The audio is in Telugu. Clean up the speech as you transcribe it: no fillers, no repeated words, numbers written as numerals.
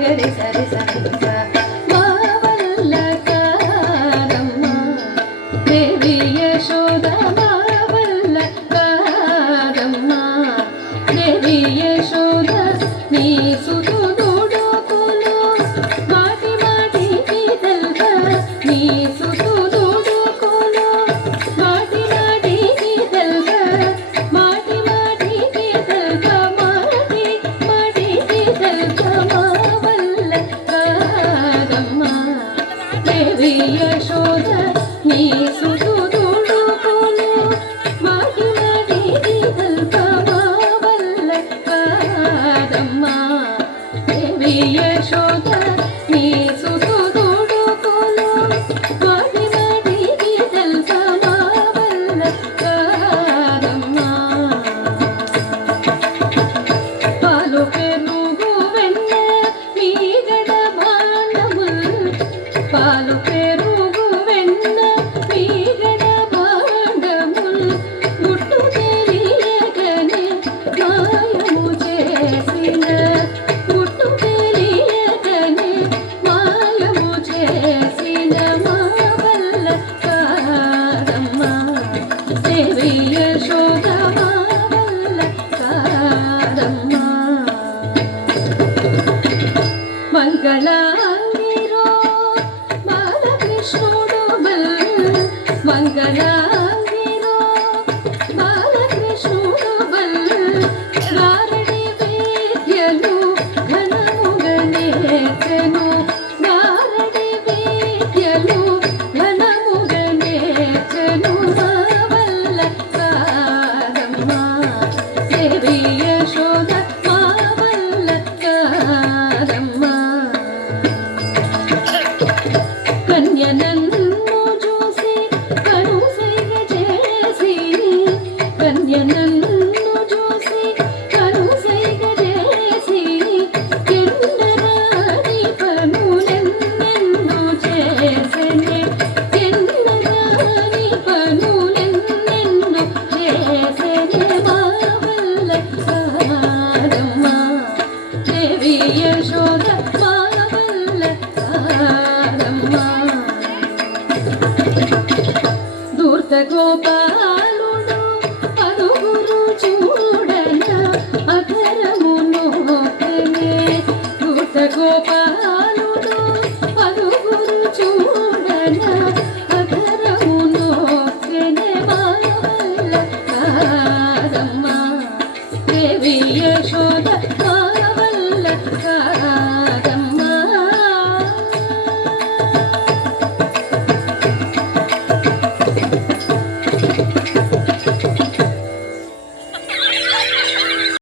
మగరి సరి సరి మా వల్ల కాదమ్మా దేవి యశోద మా వల్ల కాదమ్మా దేవి యశోద నీ సుతుడుకులు మాటి మాటికి తెల్క నీ సుతుడుకులు మాటి మాటికి తెల్క మాటి మాటికి తెల్క మాటి మాటికి తెల్క మా వల్ల కాదమ్మా దేవి యశోద నీ సుతుడుకులు మాటి మాటికి తెల్క మా వల్ల కాదమ్మా దేవి యశోద